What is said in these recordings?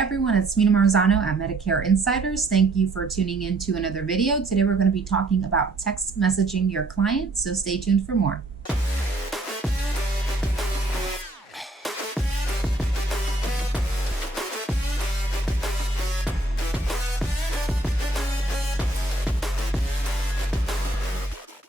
everyone, it's Mina Marzano at Medicare Insiders. Thank you for tuning in to another video. Today we're going to be talking about text messaging your clients, so stay tuned for more.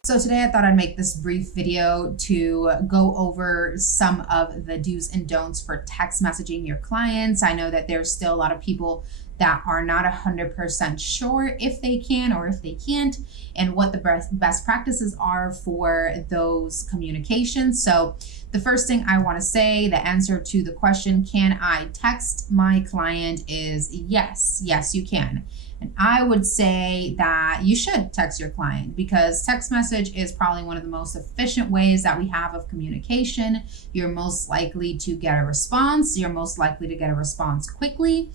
So today I thought I'd make this brief video to go over some of the do's and don'ts for text messaging your clients. I know that there's still a lot of people that are not 100% sure if they can or if they can't, and what the best practices are for those communications. So the first thing I want to say, the answer to the question, can I text my client, is yes. Yes, you can. And I would say that you should text your client, because text message is probably one of the most efficient ways that we have of communication. You're most likely to get a response. You're most likely to get a response quickly.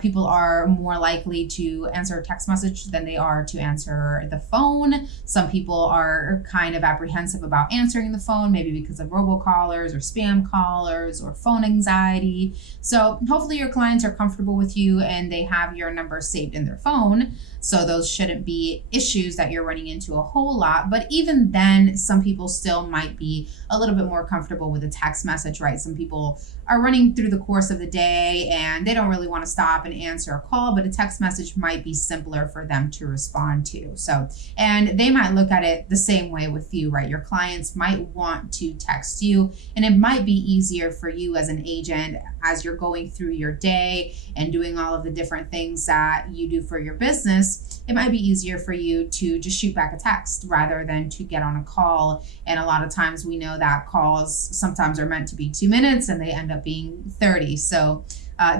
People are more likely to answer a text message than they are to answer the phone. Some people are kind of apprehensive about answering the phone, maybe because of robocallers or spam callers or phone anxiety. So hopefully your clients are comfortable with you and they have your number saved in their phone. So those shouldn't be issues that you're running into a whole lot. But even then, some people still might be a little bit more comfortable with a text message, right? Some people are running through the course of the day and they don't really want to stop and answer a call, but a text message might be simpler for them to respond to. So, and they might look at it the same way with you, right? Your clients might want to text you, and it might be easier for you as an agent as you're going through your day and doing all of the different things that you do for your business. It might be easier for you to just shoot back a text rather than to get on a call. And a lot of times we know that calls sometimes are meant to be 2 minutes and they end up being 30. So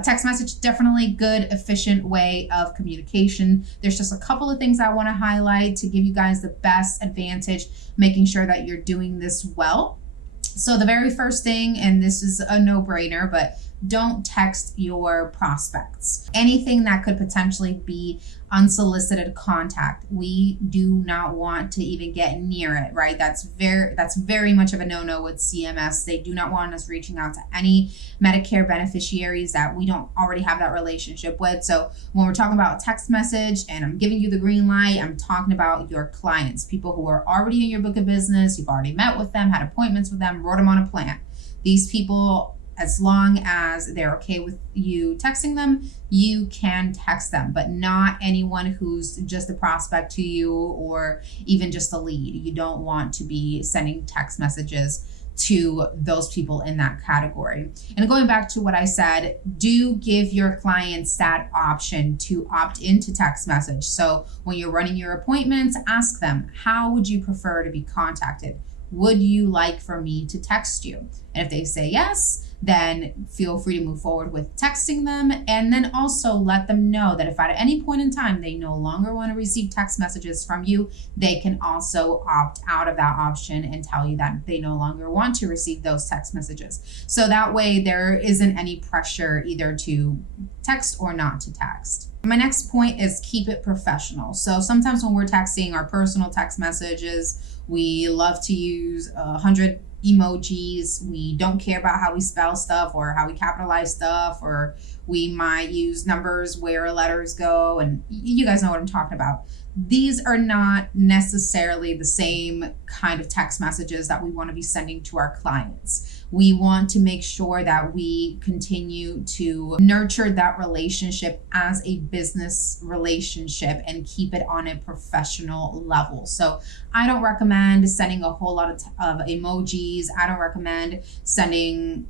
text message, definitely good, efficient way of communication. There's just a couple of things I want to highlight to give you guys the best advantage, making sure that you're doing this well. So the very first thing, and this is a no-brainer, but don't text your prospects. Anything that could potentially be unsolicited contact, we do not want to even get near it, right? That's very much of a no-no with CMS. They do not want us reaching out to any Medicare beneficiaries that we don't already have that relationship with. So when we're talking about text message and I'm giving you the green light, I'm talking about your clients, people who are already in your book of business. You've already met with them, had appointments with them, wrote them on a plan. These people, as long as they're okay with you texting them, you can text them, but not anyone who's just a prospect to you or even just a lead. You don't want to be sending text messages to those people in that category. And going back to what I said, do give your clients that option to opt into text message. So when you're running your appointments, ask them, how would you prefer to be contacted? Would you like for me to text you? And if they say yes, then feel free to move forward with texting them. And then also let them know that if at any point in time they no longer want to receive text messages from you, they can also opt out of that option and tell you that they no longer want to receive those text messages. So that way there isn't any pressure either to text or not to text. My next point is keep it professional. So sometimes when we're texting our personal text messages, we love to use 100 emojis. We don't care about how we spell stuff or how we capitalize stuff, or we might use numbers where letters go, and you guys know what I'm talking about. These are not necessarily the same kind of text messages that we want to be sending to our clients. We want to make sure that we continue to nurture that relationship as a business relationship and keep it on a professional level. So I don't recommend sending a whole lot of emojis. I don't recommend sending,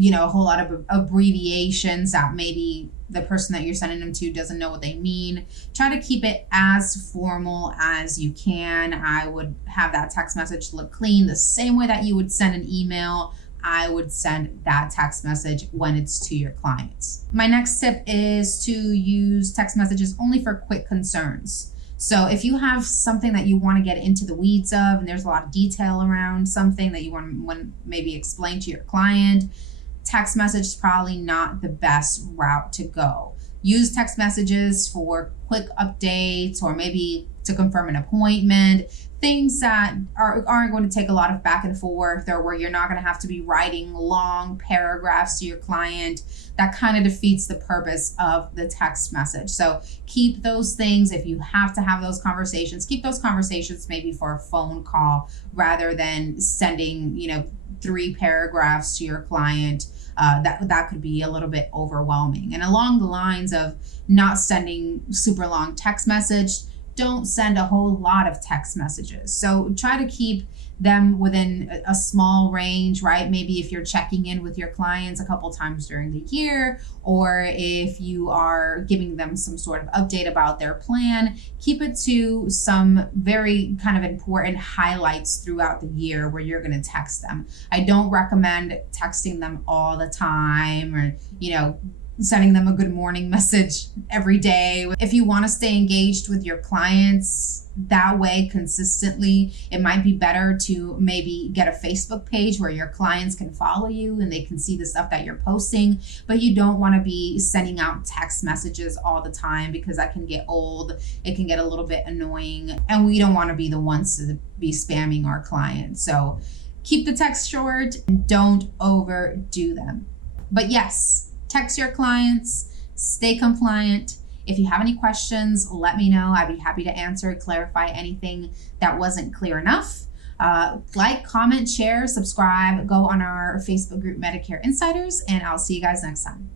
a whole lot of abbreviations that maybe the person that you're sending them to doesn't know what they mean. Try to keep it as formal as you can. I would have that text message look clean, the same way that you would send an email. I would send that text message when it's to your clients. My next tip is to use text messages only for quick concerns. So if you have something that you want to get into the weeds of, and there's a lot of detail around something that you want to maybe explain to your client, text message is probably not the best route to go. Use text messages for quick updates or maybe to confirm an appointment, things that aren't going to take a lot of back and forth, or where you're not going to have to be writing long paragraphs to your client. That kind of defeats the purpose of the text message. So keep those things. If you have to have those conversations, keep those conversations maybe for a phone call rather than sending, 3 paragraphs to your client. That could be a little bit overwhelming. And along the lines of not sending super long text message, don't send a whole lot of text messages. So try to keep them within a small range, right? Maybe if you're checking in with your clients a couple times during the year, or if you are giving them some sort of update about their plan, keep it to some very kind of important highlights throughout the year where you're going to text them. I don't recommend texting them all the time, or, sending them a good morning message every day. If you want to stay engaged with your clients that way consistently, it might be better to maybe get a Facebook page where your clients can follow you and they can see the stuff that you're posting. But you don't want to be sending out text messages all the time, because that can get old. It can get a little bit annoying, and we don't want to be the ones to be spamming our clients. So keep the text short and don't overdo them. But yes, text your clients, stay compliant. If you have any questions, let me know. I'd be happy to answer, clarify anything that wasn't clear enough. Like, comment, share, subscribe, go on our Facebook group, Medicare Insiders, and I'll see you guys next time.